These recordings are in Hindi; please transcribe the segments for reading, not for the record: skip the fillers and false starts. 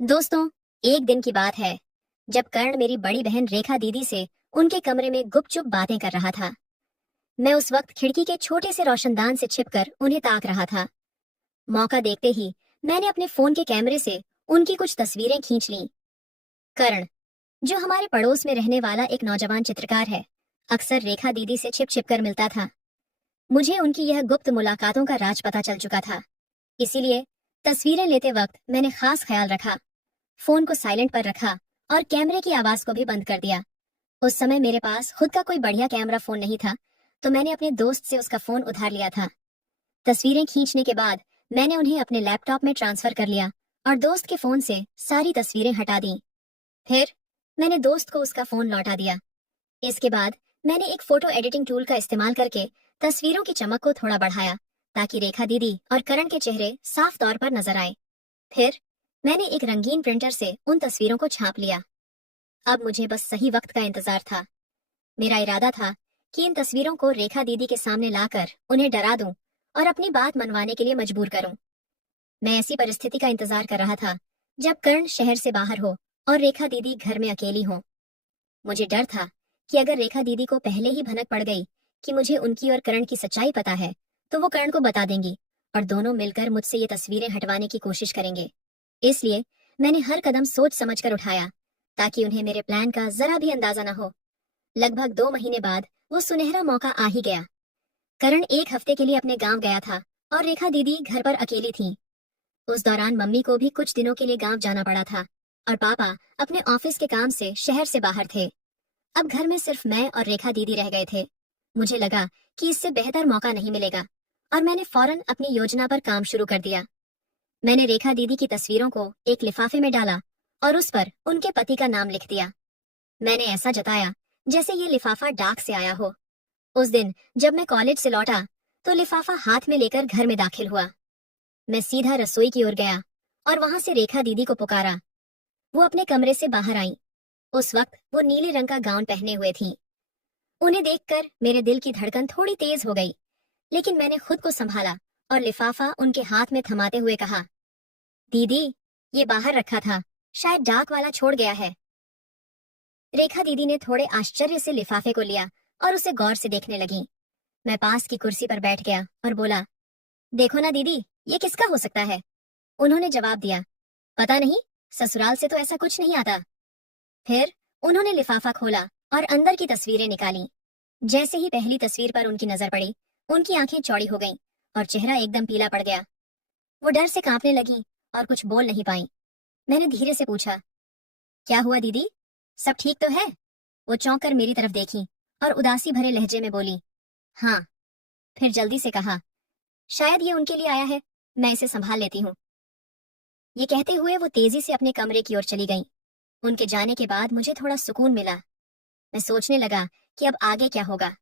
दोस्तों, एक दिन की बात है जब कर्ण मेरी बड़ी बहन रेखा दीदी से उनके कमरे में गुपचुप बातें कर रहा था। मैं उस वक्त खिड़की के छोटे से रोशनदान से छिपकर उन्हें ताक रहा था। मौका देखते ही मैंने अपने फोन के कैमरे से उनकी कुछ तस्वीरें खींच लीं। कर्ण, जो हमारे पड़ोस में रहने वाला एक नौजवान चित्रकार है, अक्सर रेखा दीदी से छिप छिप कर मिलता था। मुझे उनकी यह गुप्त मुलाकातों का राज पता चल चुका था। इसीलिए तस्वीरें लेते वक्त मैंने खास ख्याल रखा, फोन को साइलेंट पर रखा और कैमरे की आवाज को भी बंद कर दिया। उस समय मेरे पास खुद का कोई बढ़िया कैमरा फोन नहीं था, तो मैंने अपने दोस्त से उसका फोन उधार लिया था। तस्वीरें खींचने के बाद मैंने उन्हें अपने लैपटॉप में ट्रांसफर कर लिया और दोस्त के फोन से सारी तस्वीरें हटा दी। फिर मैंने दोस्त को उसका फोन लौटा दिया। इसके बाद मैंने एक फोटो एडिटिंग टूल का इस्तेमाल करके तस्वीरों की चमक को थोड़ा बढ़ाया, ताकि रेखा दीदी और करण के चेहरे साफ तौर पर नजर आए। फिर मैंने एक रंगीन प्रिंटर से उन तस्वीरों को छाप लिया। अब मुझे बस सही वक्त का इंतजार था। मेरा इरादा था कि इन तस्वीरों को रेखा दीदी के सामने लाकर उन्हें डरा दूं और अपनी बात मनवाने के लिए मजबूर करूं। मैं ऐसी परिस्थिति का इंतजार कर रहा था जब कर्ण शहर से बाहर हो और रेखा दीदी घर में अकेली हो। मुझे डर था कि अगर रेखा दीदी को पहले ही भनक पड़ गई कि मुझे उनकी और कर्ण की सच्चाई पता है, तो वो कर्ण को बता देंगी और दोनों मिलकर मुझसे ये तस्वीरें हटवाने की कोशिश करेंगे। इसलिए मैंने हर कदम सोच समझकर उठाया, ताकि उन्हें मेरे प्लान का जरा भी अंदाजा न हो। लगभग 2 महीने बाद वो सुनहरा मौका आ ही गया। करण एक हफ्ते के लिए अपने गांव गया था और रेखा दीदी घर पर अकेली थी। उस दौरान मम्मी को भी कुछ दिनों के लिए गांव जाना पड़ा था और पापा अपने ऑफिस के काम से शहर से बाहर थे। अब घर में सिर्फ मैं और रेखा दीदी रह गए थे। मुझे लगा कि इससे बेहतर मौका नहीं मिलेगा और मैंने फौरन अपनी योजना पर काम शुरू कर दिया। मैंने रेखा दीदी की तस्वीरों को एक लिफाफे में डाला और उस पर उनके पति का नाम लिख दिया। मैंने ऐसा जताया जैसे ये लिफाफा डाक से आया हो। उस दिन जब मैं कॉलेज से लौटा, तो लिफाफा हाथ में लेकर घर में दाखिल हुआ। मैं सीधा रसोई की ओर गया और वहां से रेखा दीदी को पुकारा। वो अपने कमरे से बाहर आई। उस वक्त वो नीले रंग का गाउन पहने हुए थीं। उन्हें देखकर मेरे दिल की धड़कन थोड़ी तेज हो गई, लेकिन मैंने खुद को संभाला और लिफाफा उनके हाथ में थमाते हुए कहा, दीदी, ये बाहर रखा था, शायद डाक वाला छोड़ गया है। रेखा दीदी ने थोड़े आश्चर्य से लिफाफे को लिया और उसे गौर से देखने लगी। मैं पास की कुर्सी पर बैठ गया और बोला, देखो ना दीदी, ये किसका हो सकता है? उन्होंने जवाब दिया, पता नहीं, ससुराल से तो ऐसा कुछ नहीं आता। फिर उन्होंने लिफाफा खोला और अंदर की तस्वीरें निकाली। जैसे ही पहली तस्वीर पर उनकी नजर पड़ी, उनकी आंखें चौड़ी हो गईं और चेहरा एकदम पीला पड़ गया। वो डर से कांपने लगी और कुछ बोल नहीं पाई। मैंने धीरे से पूछा, क्या हुआ दीदी, सब ठीक तो है? वो चौंक कर मेरी तरफ देखी और उदासी भरे लहजे में बोली, हाँ। फिर जल्दी से कहा, शायद ये उनके लिए आया है, मैं इसे संभाल लेती हूँ। ये कहते हुए वो तेजी से अपने कमरे की ओर चली गई। उनके जाने के बाद मुझे थोड़ा सुकून मिला। मैं सोचने लगा कि अब आगे क्या होगा।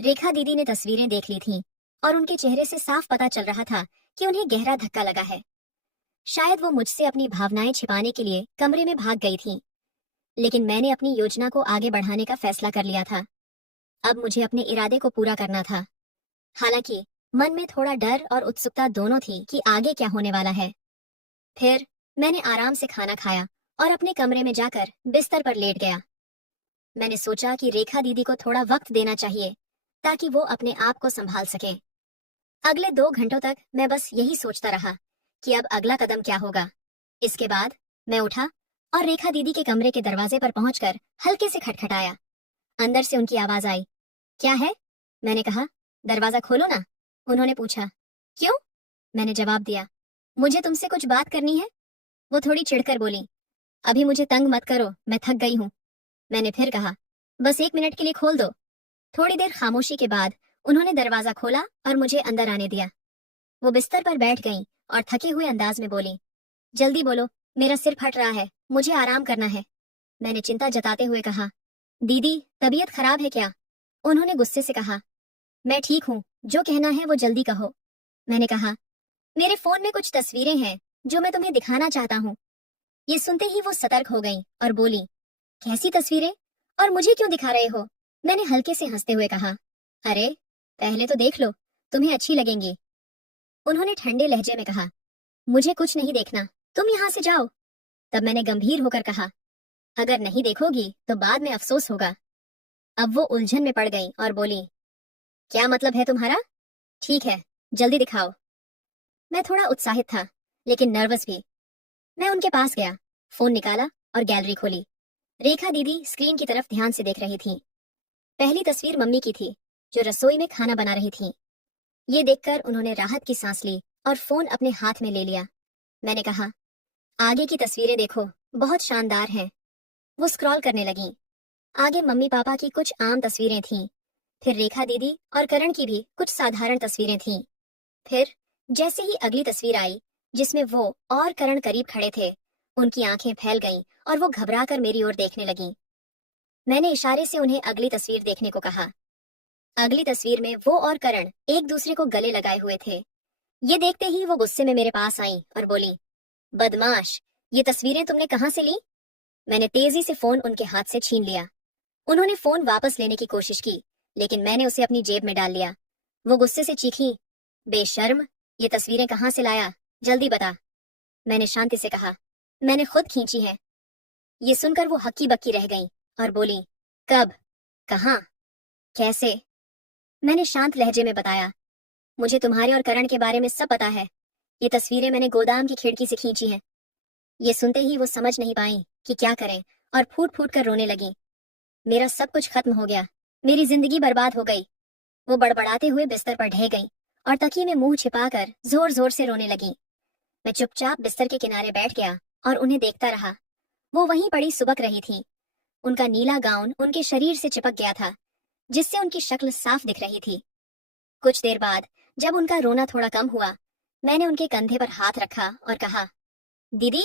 रेखा दीदी ने तस्वीरें देख ली थीं और उनके चेहरे से साफ पता चल रहा था कि उन्हें गहरा धक्का लगा है। शायद वो मुझसे अपनी भावनाएं छिपाने के लिए कमरे में भाग गई थीं। लेकिन मैंने अपनी योजना को आगे बढ़ाने का फैसला कर लिया था। अब मुझे अपने इरादे को पूरा करना था। हालांकि मन में थोड़ा डर और उत्सुकता दोनों थी कि आगे क्या होने वाला है। फिर मैंने आराम से खाना खाया और अपने कमरे में जाकर बिस्तर पर लेट गया। मैंने सोचा कि रेखा दीदी को थोड़ा वक्त देना चाहिए, ताकि वो अपने आप को संभाल सके। अगले 2 घंटों तक मैं बस यही सोचता रहा कि अब अगला कदम क्या होगा। इसके बाद मैं उठा और रेखा दीदी के कमरे के दरवाजे पर पहुंचकर हल्के से खटखटाया। अंदर से उनकी आवाज आई, क्या है? मैंने कहा, दरवाजा खोलो ना। उन्होंने पूछा, क्यों? मैंने जवाब दिया, मुझे तुमसे कुछ बात करनी है। वो थोड़ी चिढ़कर बोली, अभी मुझे तंग मत करो, मैं थक गई हूँ। मैंने फिर कहा, बस 1 मिनट के लिए खोल दो। थोड़ी देर खामोशी के बाद उन्होंने दरवाजा खोला और मुझे अंदर आने दिया। वो बिस्तर पर बैठ गईं और थके हुए अंदाज में बोली, जल्दी बोलो, मेरा सिर फट रहा है, मुझे आराम करना है। मैंने चिंता जताते हुए कहा, दीदी, तबीयत खराब है क्या? उन्होंने गुस्से से कहा, मैं ठीक हूँ, जो कहना है वो जल्दी कहो। मैंने कहा, मेरे फोन में कुछ तस्वीरें हैं जो मैं तुम्हें दिखाना चाहता हूँ। ये सुनते ही वो सतर्क हो गई और बोली, कैसी तस्वीरें और मुझे क्यों दिखा रहे हो? मैंने हल्के से हंसते हुए कहा, अरे पहले तो देख लो, तुम्हें अच्छी लगेंगी। उन्होंने ठंडे लहजे में कहा, मुझे कुछ नहीं देखना, तुम यहाँ से जाओ। तब मैंने गंभीर होकर कहा, अगर नहीं देखोगी तो बाद में अफसोस होगा। अब वो उलझन में पड़ गई और बोली, क्या मतलब है तुम्हारा? ठीक है, जल्दी दिखाओ। मैं थोड़ा उत्साहित था, लेकिन नर्वस भी। मैं उनके पास गया, फोन निकाला और गैलरी खोली। रेखा दीदी स्क्रीन की तरफ ध्यान से देख रही थी। पहली तस्वीर मम्मी की थी, जो रसोई में खाना बना रही थी। ये देखकर उन्होंने राहत की सांस ली और फोन अपने हाथ में ले लिया। मैंने कहा, आगे की तस्वीरें देखो, बहुत शानदार हैं। वो स्क्रॉल करने लगी। आगे मम्मी पापा की कुछ आम तस्वीरें थीं, फिर रेखा दीदी और करण की भी कुछ साधारण तस्वीरें थीं। फिर जैसे ही अगली तस्वीर आई, जिसमें वो और करण करीब खड़े थे, उनकी आंखें फैल गईं और वो घबराकर मेरी ओर देखने लगीं। मैंने इशारे से उन्हें अगली तस्वीर देखने को कहा। अगली तस्वीर में वो और करण एक दूसरे को गले लगाए हुए थे। ये देखते ही वो गुस्से में मेरे पास आईं और बोली, बदमाश, ये तस्वीरें तुमने कहाँ से ली? मैंने तेजी से फोन उनके हाथ से छीन लिया। उन्होंने फोन वापस लेने की कोशिश की, लेकिन मैंने उसे अपनी जेब में डाल लिया। वो गुस्से से चीखी, बेशर्म, ये तस्वीरें कहाँ से लाया? जल्दी बता। मैंने शांति से कहा, मैंने खुद खींची है। ये सुनकर वो हक्की बक्की रह गईं और बोली, कब? कहाँ? कैसे? मैंने शांत लहजे में बताया, मुझे तुम्हारे और करण के बारे में सब पता है। ये तस्वीरें मैंने गोदाम की खिड़की से खींची हैं। ये सुनते ही वो समझ नहीं पाई कि क्या करें और फूट फूट कर रोने लगी। मेरा सब कुछ खत्म हो गया, मेरी जिंदगी बर्बाद हो गई। वो बड़बड़ाते हुए बिस्तर पर ढह गई और तकिए में मुंह छिपाकर जोर जोर से रोने लगी। मैं चुपचाप बिस्तर के किनारे बैठ गया और उन्हें देखता रहा। वो वहीं पड़ी सुबक रही थी। उनका नीला गाउन उनके शरीर से चिपक गया था, जिससे उनकी शक्ल साफ दिख रही थी। कुछ देर बाद जब उनका रोना थोड़ा कम हुआ, मैंने उनके कंधे पर हाथ रखा और कहा, दीदी,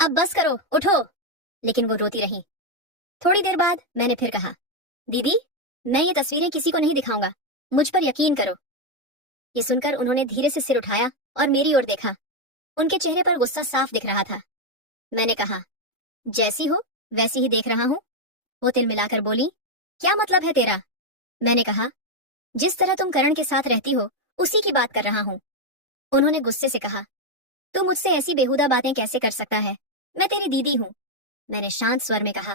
अब बस करो, उठो। लेकिन वो रोती रही। थोड़ी देर बाद मैंने फिर कहा, दीदी, मैं ये तस्वीरें किसी को नहीं दिखाऊंगा, मुझ पर यकीन करो। ये सुनकर उन्होंने धीरे से सिर उठाया और मेरी ओर देखा। उनके चेहरे पर गुस्सा साफ दिख रहा था। मैंने कहा, जैसी हो वैसी ही देख रहा हूं। वो तिल मिलाकर बोली, क्या मतलब है तेरा? मैंने कहा, जिस तरह तुम करण के साथ रहती हो उसी की बात कर रहा हूँ। उन्होंने गुस्से से कहा, तू मुझसे ऐसी बेहुदा बातें कैसे कर सकता है? मैं तेरी दीदी हूँ। मैंने शांत स्वर में कहा,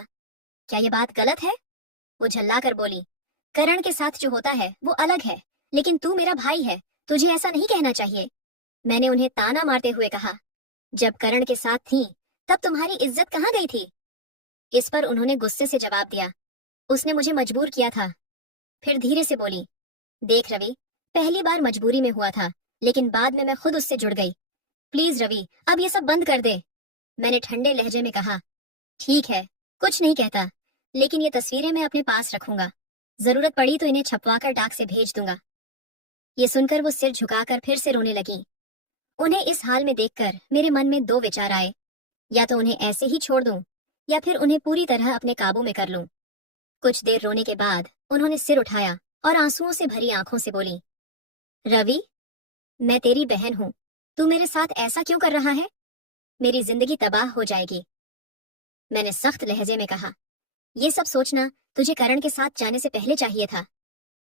क्या ये बात गलत है? वो झल्ला कर बोली, करण के साथ जो होता है वो अलग है, लेकिन तू मेरा भाई है, तुझे ऐसा नहीं कहना चाहिए। मैंने उन्हें ताना मारते हुए कहा, जब करण के साथ थी तब तुम्हारी इज्जत कहाँ गई थी? इस पर उन्होंने गुस्से से जवाब दिया, उसने मुझे मजबूर किया था। फिर धीरे से बोली, देख रवि, पहली बार मजबूरी में हुआ था, लेकिन बाद में मैं खुद उससे जुड़ गई। प्लीज रवि, अब ये सब बंद कर दे। मैंने ठंडे लहजे में कहा, ठीक है, कुछ नहीं कहता, लेकिन ये तस्वीरें मैं अपने पास रखूंगा। जरूरत पड़ी तो इन्हें छपवाकर डाक से भेज दूंगा। ये सुनकर वो सिर झुकाकर फिर से रोने लगी। उन्हें इस हाल में देखकर मेरे मन में दो विचार आए, या तो उन्हें ऐसे ही छोड़ दूं, या फिर उन्हें पूरी तरह अपने काबू में कर लूं। कुछ देर रोने के बाद उन्होंने सिर उठाया और आंसुओं से भरी आंखों से बोली, रवि, मैं तेरी बहन हूं, तू मेरे साथ ऐसा क्यों कर रहा है? मेरी जिंदगी तबाह हो जाएगी। मैंने सख्त लहजे में कहा, ये सब सोचना तुझे करण के साथ जाने से पहले चाहिए था।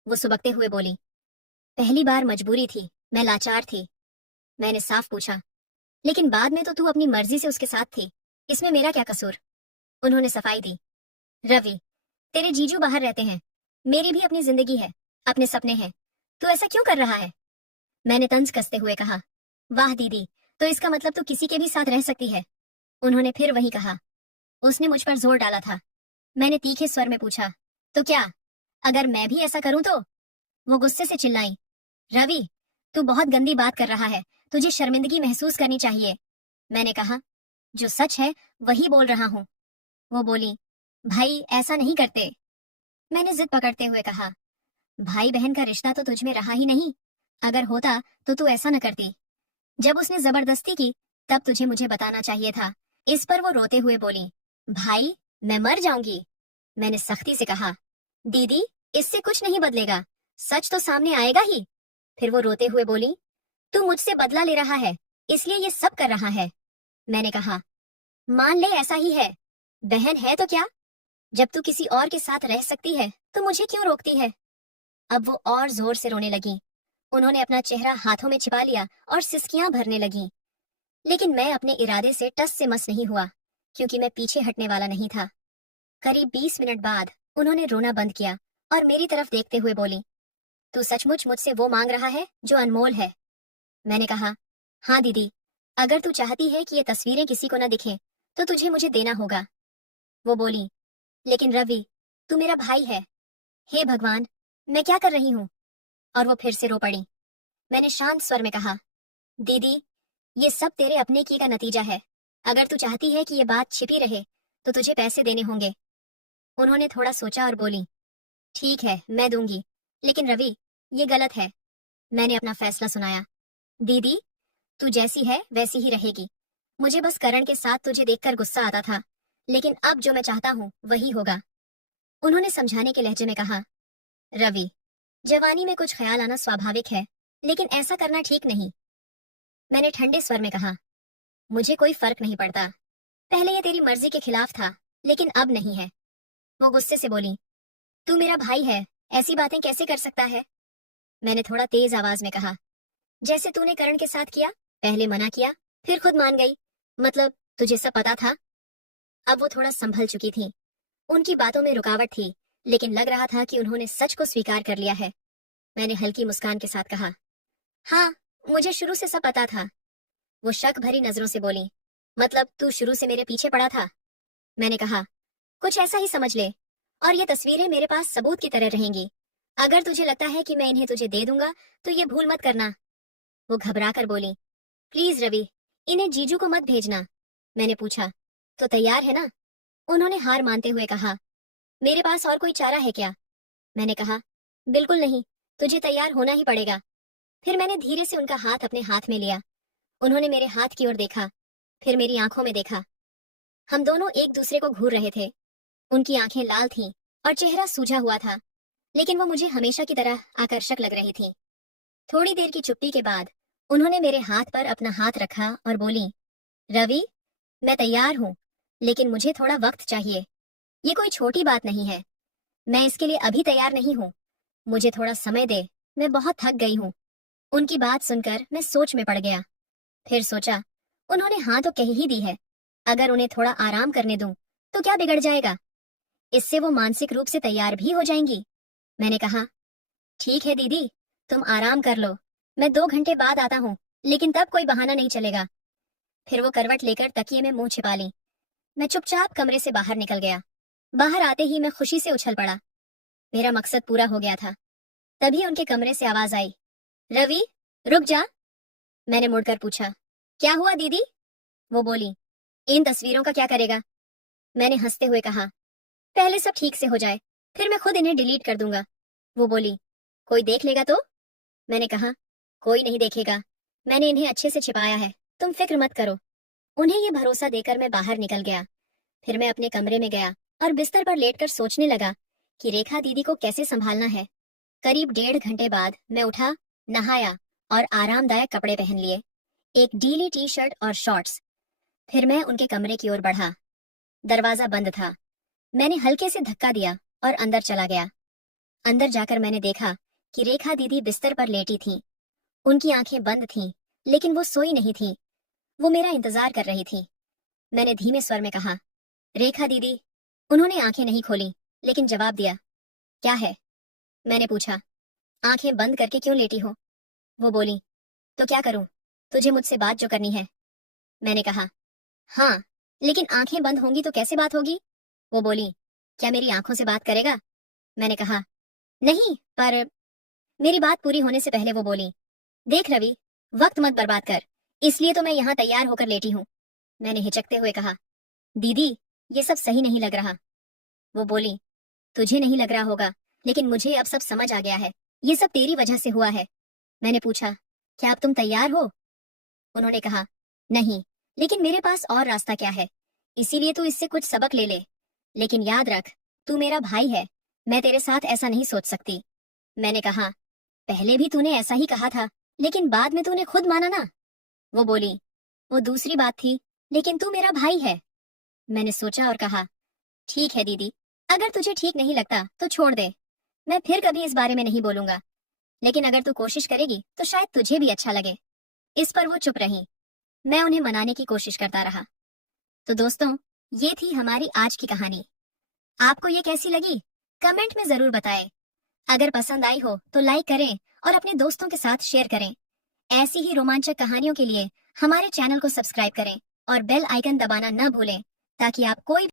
वो सुबकते हुए बोली, पहली बार मजबूरी थी, मैं लाचार थी। मैंने साफ पूछा, लेकिन बाद में तो तू अपनी मर्जी से उसके साथ थी, इसमें मेरा क्या कसूर? उन्होंने सफाई दी, रवि, तेरे जीजू बाहर रहते हैं, मेरी भी अपनी जिंदगी है, अपने सपने हैं, तू ऐसा क्यों कर रहा है? मैंने तंज कसते हुए कहा, वाह दीदी, तो इसका मतलब तू किसी के भी साथ रह सकती है। उन्होंने फिर वही कहा, उसने मुझ पर जोर डाला था। मैंने तीखे स्वर में पूछा, तो क्या, अगर मैं भी ऐसा करूं तो? वो गुस्से से चिल्लाई, रवि, तू बहुत गंदी बात कर रहा है, तुझे शर्मिंदगी महसूस करनी चाहिए। मैंने कहा, जो सच है वही बोल रहा हूँ। वो बोली, भाई ऐसा नहीं करते। मैंने जिद पकड़ते हुए कहा, भाई बहन का रिश्ता तो तुझ में रहा ही नहीं, अगर होता तो तू ऐसा न करती। जब उसने जबरदस्ती की तब तुझे मुझे बताना चाहिए था। इस पर वो रोते हुए बोली, भाई, मैं मर जाऊंगी। मैंने सख्ती से कहा, दीदी, इससे कुछ नहीं बदलेगा, सच तो सामने आएगा ही। फिर वो रोते हुए बोली, तू मुझसे बदला ले रहा है, इसलिए ये सब कर रहा है। मैंने कहा, मान ले ऐसा ही है, बहन है तो क्या? जब तू किसी और के साथ रह सकती है तो मुझे क्यों रोकती है? अब वो और जोर से रोने लगी। उन्होंने अपना चेहरा हाथों में छिपा लिया और सिसकियां भरने लगी। लेकिन मैं अपने इरादे से टस से मस नहीं हुआ। क्योंकि मैं पीछे हटने वाला नहीं था। करीब 20 मिनट बाद उन्होंने रोना बंद किया और मेरी तरफ देखते हुए बोली, तू सचमुच मुझसे वो मांग रहा है जो अनमोल है? मैंने कहा, हाँ दीदी, अगर तू चाहती है कि ये तस्वीरें किसी को न दिखें तो तुझे मुझे देना होगा। वो बोली, लेकिन रवि, तू मेरा भाई है। हे भगवान, मैं क्या कर रही हूँ? और वो फिर से रो पड़ी। मैंने शांत स्वर में कहा, दीदी, ये सब तेरे अपने की का नतीजा है। अगर तू चाहती है कि ये बात छिपी रहे तो तुझे पैसे देने होंगे। उन्होंने थोड़ा सोचा और बोली, ठीक है, मैं दूंगी, लेकिन रवि, ये गलत है। मैंने अपना फैसला सुनाया। दीदी, तू जैसी है वैसी ही रहेगी। मुझे बस करण के साथ तुझे देखकर गुस्सा आता था, लेकिन अब जो मैं चाहता हूँ वही होगा। उन्होंने समझाने के लहजे में कहा, रवि, जवानी में कुछ ख्याल आना स्वाभाविक है, लेकिन ऐसा करना ठीक नहीं। मैंने ठंडे स्वर में कहा, मुझे कोई फर्क नहीं पड़ता। पहले ये तेरी मर्जी के खिलाफ था, लेकिन अब नहीं है। वो गुस्से से बोली, तू मेरा भाई है, ऐसी बातें कैसे कर सकता है? मैंने थोड़ा तेज आवाज में कहा, जैसे तूने करण के साथ किया, पहले मना किया, फिर खुद मान गई। मतलब तुझे सब पता था? अब वो थोड़ा संभल चुकी थी। उनकी बातों में रुकावट थी, लेकिन लग रहा था कि उन्होंने सच को स्वीकार कर लिया है। मैंने हल्की मुस्कान के साथ कहा, हाँ, मुझे शुरू से सब पता था। वो शक भरी नजरों से बोली, मतलब तू शुरू से मेरे पीछे पड़ा था? मैंने कहा, कुछ ऐसा ही समझ ले, और ये तस्वीरें मेरे पास सबूत की तरह रहेंगी। अगर तुझे लगता है कि मैं इन्हें तुझे दे दूंगा तो ये भूल मत करना। वो घबरा कर बोली, प्लीज रवि, इन्हें जीजू को मत भेजना। मैंने पूछा, तो तैयार है ना? उन्होंने हार मानते हुए कहा, मेरे पास और कोई चारा है क्या? मैंने कहा, बिल्कुल नहीं, तुझे तैयार होना ही पड़ेगा। फिर मैंने धीरे से उनका हाथ अपने हाथ में लिया। उन्होंने मेरे हाथ की ओर देखा, फिर मेरी आंखों में देखा। हम दोनों एक दूसरे को घूर रहे थे। उनकी आंखें लाल थीं और चेहरा सूजा हुआ था, लेकिन वो मुझे हमेशा की तरह आकर्षक लग रही थी। थोड़ी देर की चुप्पी के बाद उन्होंने मेरे हाथ पर अपना हाथ रखा और बोली, रवि, मैं तैयार हूँ, लेकिन मुझे थोड़ा वक्त चाहिए। ये कोई छोटी बात नहीं है। मैं इसके लिए अभी तैयार नहीं हूँ। मुझे थोड़ा समय दे, मैं बहुत थक गई हूँ। उनकी बात सुनकर मैं सोच में पड़ गया। फिर सोचा, उन्होंने हाँ तो कह ही दी है, अगर उन्हें थोड़ा आराम करने दूं तो क्या बिगड़ जाएगा? इससे वो मानसिक रूप से तैयार भी हो जाएंगी। मैंने कहा, ठीक है दीदी, तुम आराम कर लो, मैं 2 घंटे बाद आता हूँ, लेकिन तब कोई बहाना नहीं चलेगा। फिर वो करवट लेकर तकिए में मुंह छिपा ली। मैं चुपचाप कमरे से बाहर निकल गया। बाहर आते ही मैं खुशी से उछल पड़ा। मेरा मकसद पूरा हो गया था। तभी उनके कमरे से आवाज आई, रवि, रुक जा। मैंने मुड़कर पूछा, क्या हुआ दीदी? वो बोली, इन तस्वीरों का क्या करेगा? मैंने हंसते हुए कहा, पहले सब ठीक से हो जाए, फिर मैं खुद इन्हें डिलीट कर दूंगा। वो बोली, कोई देख लेगा तो? मैंने कहा, कोई नहीं देखेगा, मैंने इन्हें अच्छे से छिपाया है, तुम फिक्र मत करो। उन्हें ये भरोसा देकर मैं बाहर निकल गया। फिर मैं अपने कमरे में गया और बिस्तर पर लेटकर सोचने लगा कि रेखा दीदी को कैसे संभालना है। करीब 1.5 घंटे बाद मैं उठा, नहाया और आरामदायक कपड़े पहन लिए, एक ढीली टी शर्ट और शॉर्ट्स। फिर मैं उनके कमरे की ओर बढ़ा। दरवाजा बंद था। मैंने हल्के से धक्का दिया और अंदर चला गया। अंदर जाकर मैंने देखा कि रेखा दीदी बिस्तर पर लेटी थीं। उनकी आंखें बंद थीं, लेकिन वो सोई नहीं थीं। वो मेरा इंतजार कर रही थी। मैंने धीमे स्वर में कहा, रेखा दीदी। उन्होंने आंखें नहीं खोली, लेकिन जवाब दिया, क्या है? मैंने पूछा, आंखें बंद करके क्यों लेटी हो? वो बोली, तो क्या करूं, तुझे मुझसे बात जो करनी है। मैंने कहा, हाँ, लेकिन आंखें बंद होंगी तो कैसे बात होगी? वो बोली, क्या मेरी आंखों से बात करेगा? मैंने कहा, नहीं, पर मेरी बात पूरी होने से पहले वो बोली, देख रवि, वक्त मत बर्बाद कर, इसलिए तो मैं यहाँ तैयार होकर लेटी हूँ। मैंने हिचकते हुए कहा, दीदी, ये सब सही नहीं लग रहा। वो बोली, तुझे नहीं लग रहा होगा, लेकिन मुझे अब सब समझ आ गया है। ये सब तेरी वजह से हुआ है। मैंने पूछा, क्या अब तुम तैयार हो? उन्होंने कहा, नहीं, लेकिन मेरे पास और रास्ता क्या है, इसीलिए तू इससे कुछ सबक ले ले। लेकिन याद रख, तू मेरा भाई है, मैं तेरे साथ ऐसा नहीं सोच सकती। मैंने कहा, पहले भी तूने ऐसा ही कहा था, लेकिन बाद में तूने खुद माना ना। वो बोली, वो दूसरी बात थी, लेकिन तू मेरा भाई है। मैंने सोचा और कहा, ठीक है दीदी, अगर तुझे ठीक नहीं लगता तो छोड़ दे, मैं फिर कभी इस बारे में नहीं बोलूंगा। लेकिन अगर तू कोशिश करेगी तो शायद तुझे भी अच्छा लगे। इस पर वो चुप रही। मैं उन्हें मनाने की कोशिश करता रहा। तो दोस्तों, ये थी हमारी आज की कहानी। आपको ये कैसी लगी? कमेंट में जरूर बताएं। अगर पसंद आई हो तो लाइक करें और अपने दोस्तों के साथ शेयर करें। ऐसी ही रोमांचक कहानियों के लिए हमारे चैनल को सब्सक्राइब करें और बेल आइकन दबाना न भूलें ताकि आप कोई